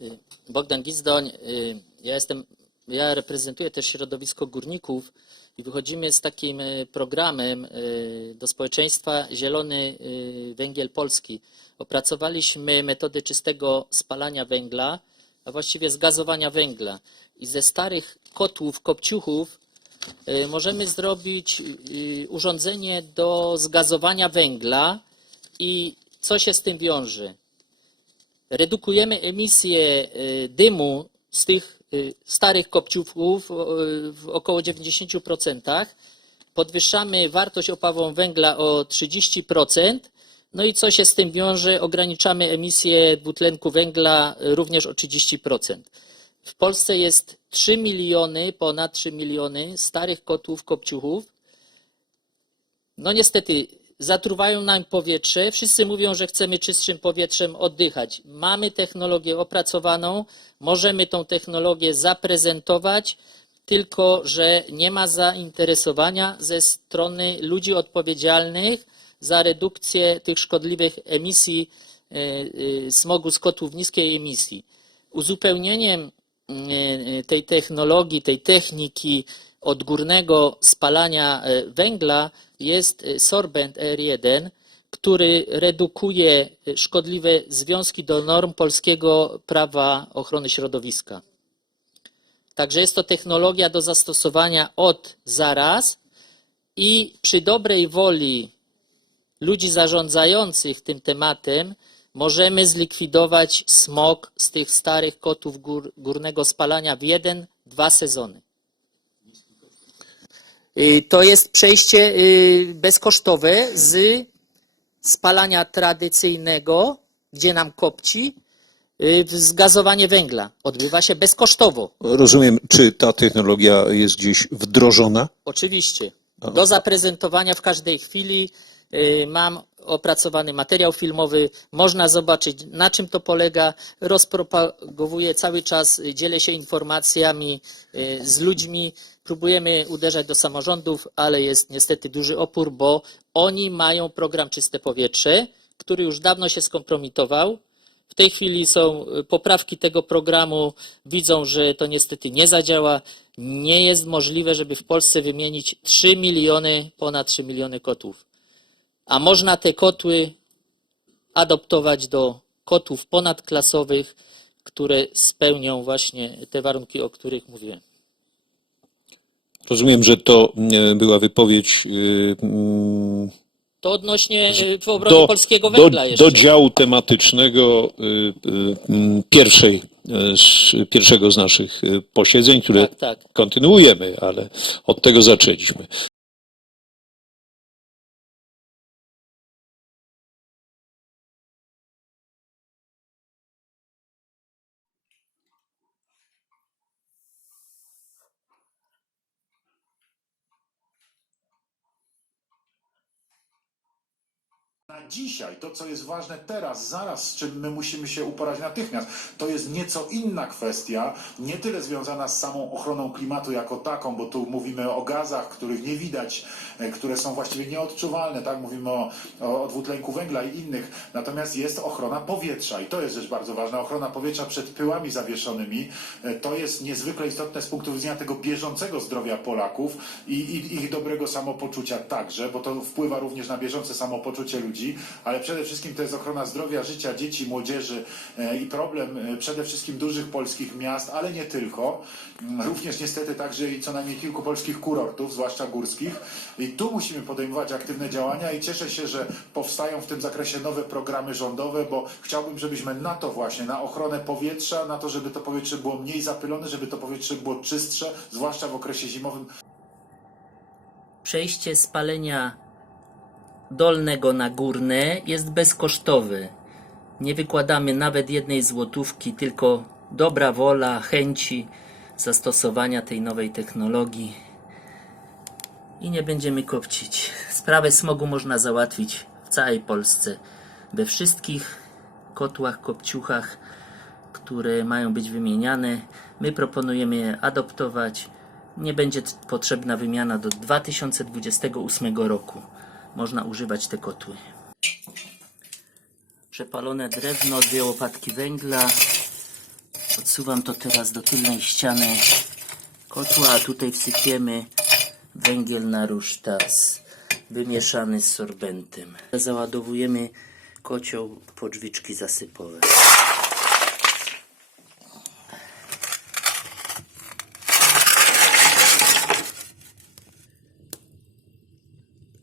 Y, Bogdan Gizdoń, y, ja jestem, ja reprezentuję też środowisko górników i wychodzimy z takim y, programem do społeczeństwa Zielony Węgiel Polski. Opracowaliśmy metody czystego spalania węgla, a właściwie zgazowania węgla. I ze starych kotłów, kopciuchów możemy zrobić urządzenie do zgazowania węgla i co się z tym wiąże? Redukujemy emisję y, dymu z tych y, starych kopciuchów y, w około 90%, podwyższamy wartość opałową węgla o 30%, no i co się z tym wiąże? Ograniczamy emisję dwutlenku węgla również o 30%. W Polsce jest 3 miliony, ponad 3 miliony starych kotłów, kopciuchów, no niestety, zatruwają nam powietrze. Wszyscy mówią, że chcemy czystszym powietrzem oddychać. Mamy technologię opracowaną, możemy tą technologię zaprezentować, tylko że nie ma zainteresowania ze strony ludzi odpowiedzialnych za redukcję tych szkodliwych emisji e, e, smogu z kotłów niskiej emisji. Uzupełnieniem e, tej technologii, tej techniki odgórnego spalania e, węgla jest e, sorbent R1, który redukuje e, szkodliwe związki do norm polskiego prawa ochrony środowiska. Także jest to technologia do zastosowania od zaraz i przy dobrej woli ludzi zarządzających tym tematem możemy zlikwidować smog z tych starych kotów gór, górnego spalania w jeden, dwa sezony. Y, To jest przejście y, bezkosztowe z spalania tradycyjnego, gdzie nam kopci, y, w zgazowanie węgla. Odbywa się bezkosztowo. Rozumiem, czy ta technologia jest gdzieś wdrożona? Oczywiście. Do zaprezentowania w każdej chwili mam opracowany materiał filmowy. Można zobaczyć, na czym to polega. Rozpropagowuję cały czas, y, dzielę się informacjami y, z ludźmi. Próbujemy uderzać do samorządów, ale jest niestety duży opór, bo oni mają program Czyste Powietrze, który już dawno się skompromitował. W tej chwili są y, poprawki tego programu. Widzą, że to niestety nie zadziała. Nie jest możliwe, żeby w Polsce wymienić 3 miliony, ponad 3 miliony kotłów. A można te kotły adoptować do kotłów ponadklasowych, które spełnią właśnie te warunki, o których mówiłem. Rozumiem, że to e, była wypowiedź e, mm, To odnośnie y, w obronie do, polskiego do, węgla jeszcze. do działu tematycznego e, e, mm, pierwszej, e, pierwszego z naszych e, posiedzeń, które Tak, tak. kontynuujemy, ale od tego zaczęliśmy. Na dzisiaj, to co jest ważne teraz, zaraz, z czym my musimy się uporać natychmiast, to jest nieco inna kwestia, nie tyle związana z samą ochroną klimatu jako taką, bo tu mówimy o gazach, których nie widać, e, które są właściwie nieodczuwalne, tak? Mówimy o, o, dwutlenku węgla i innych, natomiast jest ochrona powietrza i to jest rzecz bardzo ważna. Ochrona powietrza przed pyłami zawieszonymi, e, to jest niezwykle istotne z punktu widzenia tego bieżącego zdrowia Polaków i, i ich dobrego samopoczucia także, bo to wpływa również na bieżące samopoczucie ludzi, ale przede wszystkim to jest ochrona zdrowia, życia dzieci, młodzieży e, i problem e, przede wszystkim dużych polskich miast, ale nie tylko. Mm, Również niestety także i co najmniej kilku polskich kurortów, zwłaszcza górskich. I tu musimy podejmować aktywne działania i cieszę się, że powstają w tym zakresie nowe programy rządowe, bo chciałbym, żebyśmy na to właśnie, na ochronę powietrza, na to, żeby to powietrze było mniej zapylone, żeby to powietrze było czystsze, zwłaszcza w okresie zimowym, Przejście spalenia dolnego na górne jest bezkosztowe. Nie wykładamy nawet jednej złotówki, tylko dobra wola, chęci zastosowania tej nowej technologii i nie będziemy kopcić. Sprawę smogu można załatwić w całej Polsce, we wszystkich kotłach, kopciuchach, które mają być wymieniane. My proponujemy je adoptować. Nie będzie potrzebna wymiana do 2028 roku. Można używać te kotły. Przepalone drewno, dwie łopatki węgla, Odsuwam to teraz do tylnej ściany kotła, a tutaj wsypiemy węgiel na rusztas wymieszany z sorbentem. Załadowujemy kocioł po drzwiczki zasypowe.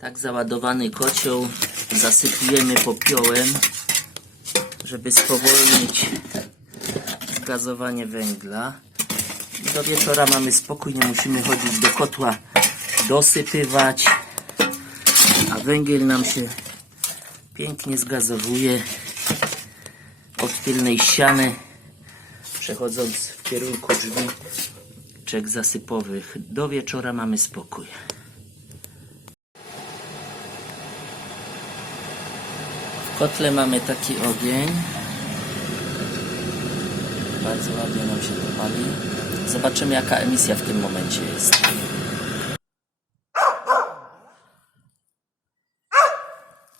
Tak załadowany kocioł zasypujemy popiołem, żeby spowolnić gazowanie węgla. Do wieczora mamy spokój, nie musimy chodzić do kotła dosypywać, a węgiel nam się pięknie zgazowuje od tylnej ściany, przechodząc w kierunku drzwi czek zasypowych. Do wieczora mamy spokój. Kotle mamy taki ogień. Bardzo ładnie nam się to pali. Zobaczymy jaka emisja w tym momencie jest.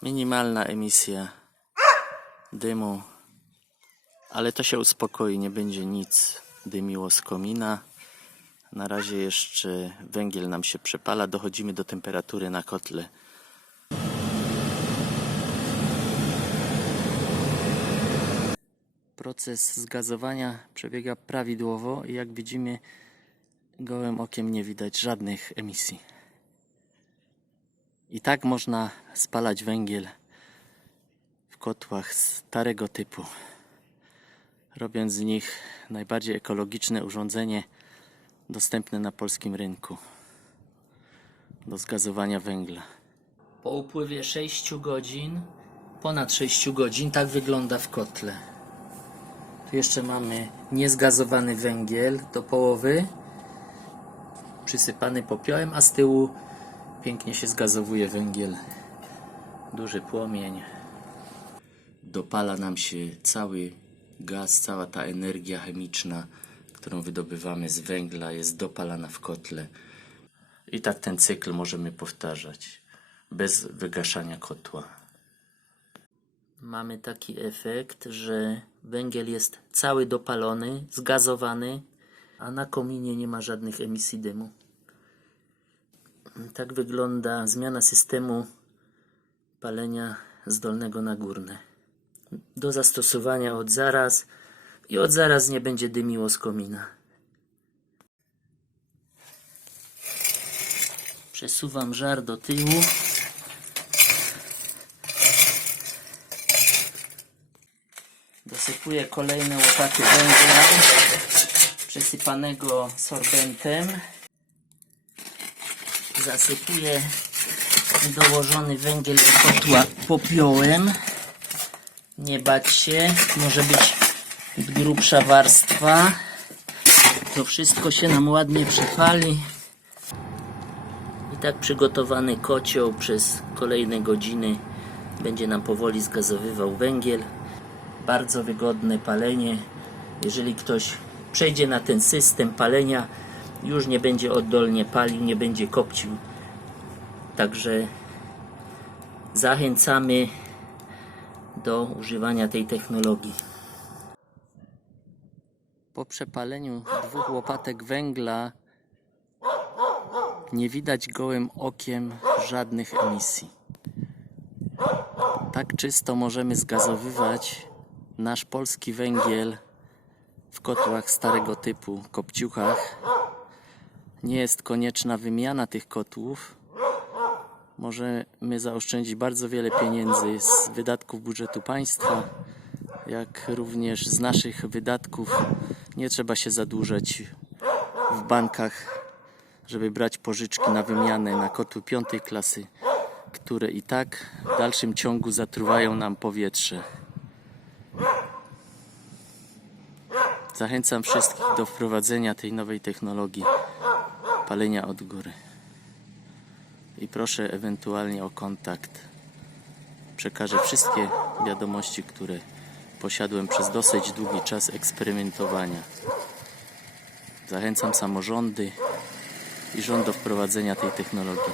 Minimalna emisja dymu, ale to się uspokoi, nie będzie nic dymiło z komina. Na razie jeszcze węgiel nam się przepala, dochodzimy do temperatury na kotle. Proces zgazowania przebiega prawidłowo i jak widzimy gołym okiem nie widać żadnych emisji. I tak można spalać węgiel w kotłach starego typu, robiąc z nich najbardziej ekologiczne urządzenie dostępne na polskim rynku do zgazowania węgla. Po upływie 6 godzin, ponad 6 godzin, tak wygląda w kotle. Tu jeszcze mamy niezgazowany węgiel do połowy, przysypany popiołem, a z tyłu pięknie się zgazowuje węgiel. Duży płomień. Dopala nam się cały gaz, cała ta energia chemiczna, którą wydobywamy z węgla, jest dopalana w kotle. I tak ten cykl możemy powtarzać, bez wygaszania kotła. Mamy taki efekt, że węgiel jest cały dopalony, zgazowany, a na kominie nie ma żadnych emisji dymu. Tak wygląda zmiana systemu palenia z dolnego na górne. Do zastosowania od zaraz i od zaraz nie będzie dymiło z komina. Przesuwam żar do tyłu. Dosypuję kolejne łopaty węgla przesypanego sorbentem. Zasypuję dołożony węgiel do kotła popiołem. Nie bać się, może być grubsza warstwa. To wszystko się nam ładnie przepali. I tak przygotowany kocioł przez kolejne godziny będzie nam powoli zgazowywał węgiel. Bardzo wygodne palenie. Jeżeli ktoś przejdzie na ten system palenia, już nie będzie oddolnie palił, nie będzie kopcił. Także zachęcamy do używania tej technologii. Po przepaleniu dwóch łopatek węgla nie widać gołym okiem żadnych emisji. Tak czysto możemy zgazowywać nasz polski węgiel w kotłach starego typu, kopciuchach. Nie jest konieczna wymiana tych kotłów. Możemy zaoszczędzić bardzo wiele pieniędzy z wydatków budżetu państwa, jak również z naszych wydatków. Nie trzeba się zadłużać w bankach, żeby brać pożyczki na wymianę na kotły piątej klasy, które i tak w dalszym ciągu zatruwają nam powietrze. Zachęcam wszystkich do wprowadzenia tej nowej technologii palenia od góry. I proszę ewentualnie o kontakt. Przekażę wszystkie wiadomości, które posiadłem przez dosyć długi czas eksperymentowania. Zachęcam samorządy i rząd do wprowadzenia tej technologii.